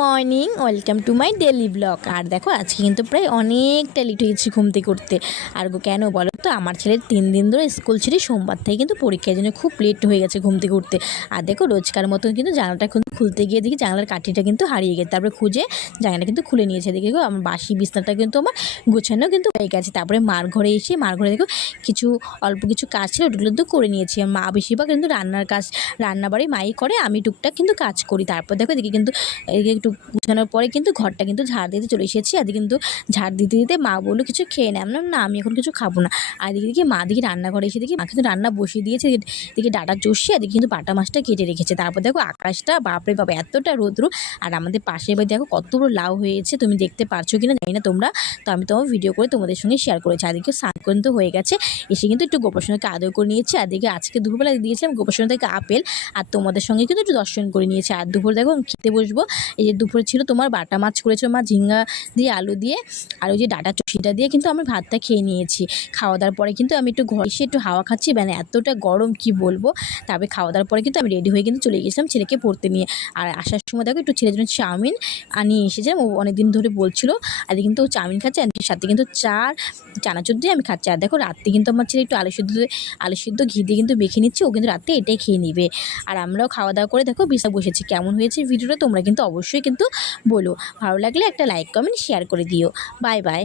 Morning welcome to my daily blog. আর দেখো আজকে কিন্তু প্রায় অনেকটা লেট হয়ে গেছি ঘুম থেকে উঠতে। আর কেন বলো তো, আমার ছেলের 3 দিন ধরে স্কুল ছিল, সোমবার থেকে কিন্তু পরীক্ষার জন্য খুব লেট হয়ে গেছে ঘুম থেকে উঠতে। আর দেখো রোজকার মতন কিন্তু জানালাটা খুলতে গিয়ে দেখি জানালার কাঠিটা কিন্তু হারিয়ে গেছে। তারপরে খুঁজে জানালাটা কিন্তু খুলে নিয়েছে। দেখি আমার বাসি বিছনাটা কিন্তু আমার গোছানো কিন্তু হয়ে গেছে। তারপরে মার ঘরে এসে মার ঘরে দেখো অল্প কিছু কাজ ছিল, ওগুলো তো করে নিয়েছি। মা বেশিরভাগ কিন্তু রান্নাবাড়ি মাই করে, আমি টুকটাক কিন্তু কাজ করি। তারপর দেখো এদিকে কিন্তু একটু গুছানোর পরে কিন্তু ঘরটা কিন্তু ঝাড় দিতে চলে এসেছি। আজকে কিন্তু ঝাড় দিতে দিতে মা বললো কিছু খেয়ে নেয়। না, আমি এখন কিছু খাবো না। আর এদিকে মা দেখি রান্নাঘরে এসে দেখি মা কিন্তু রান্না বসিয়ে দিয়েছে। এদিকে ডাটা চষে এদিকে কিন্তু বাটা মাছটা কেটে রেখেছে। তারপর দেখো আকাশটা বাপরে বাবা এতটা রোদ্রু। আর আমাদের পাশের বাড়ি দেখো কত বড় লাউ হয়েছে, তুমি দেখতে পারছো কিনা জানি না তোমরা। তো আমি তোমার ভিডিও করে তোমাদের সঙ্গে শেয়ার করেছি। আদিকে স্নান কিন্তু হয়ে গেছে, এসে কিন্তু একটু গোপাসনাকে আদর করে নিয়েছি। আর দেখে আজকে দুপুরবেলা দিয়েছিলাম গোপাসনা থেকে আপেল, আর তোমাদের সঙ্গে কিন্তু একটু দর্শন করে নিয়েছি। আর দুপুর দেখো খেতে বসবো। এই যে দুপুরে ছিল তোমার বাটা মাছ করেছিল মা, ঝিঙ্গা দিয়ে আলু দিয়ে, আর ওই যে ডাটা চষিটা দিয়ে কিন্তু আমি ভাতটা খেয়ে নিয়েছি। খাওয়া দাওয়ার পরে কিন্তু আমি একটু ঘরে এসে একটু হাওয়া খাচ্ছি, মানে এতটা গরম কি বলবো। তারপরে খাওয়া দাওয়ার পরে কিন্তু আমি রেডি হয়ে কিন্তু চলে গেছিলাম ছেলেকে পড়তে নিয়ে। আর আসার সময় দেখো একটু ছেলের জন্য চাউমিন আনিয়ে এসেছিলাম, ও অনেকদিন ধরে বলছিল। আর কিন্তু ও চাউমিন খাচ্ছে, আর সাথে কিন্তু চানাচুর দিয়ে আমি খাচ্ছি। আর দেখো রাত্রে কিন্তু আমার ছেলে একটু আলু সিদ্ধ ঘি দিয়ে কিন্তু মেখে নিচ্ছে, ও কিন্তু রাত্রে এটাই খেয়ে নিবে। আর আমরাও খাওয়া দাওয়া করে দেখো বিছানায় বসেছি। কেমন হয়েছে ভিডিওটা তোমরা কিন্তু অবশ্যই কিন্তু বলো। ভালো লাগলে একটা লাইক কমেন্ট শেয়ার করে দিও। Bye bye.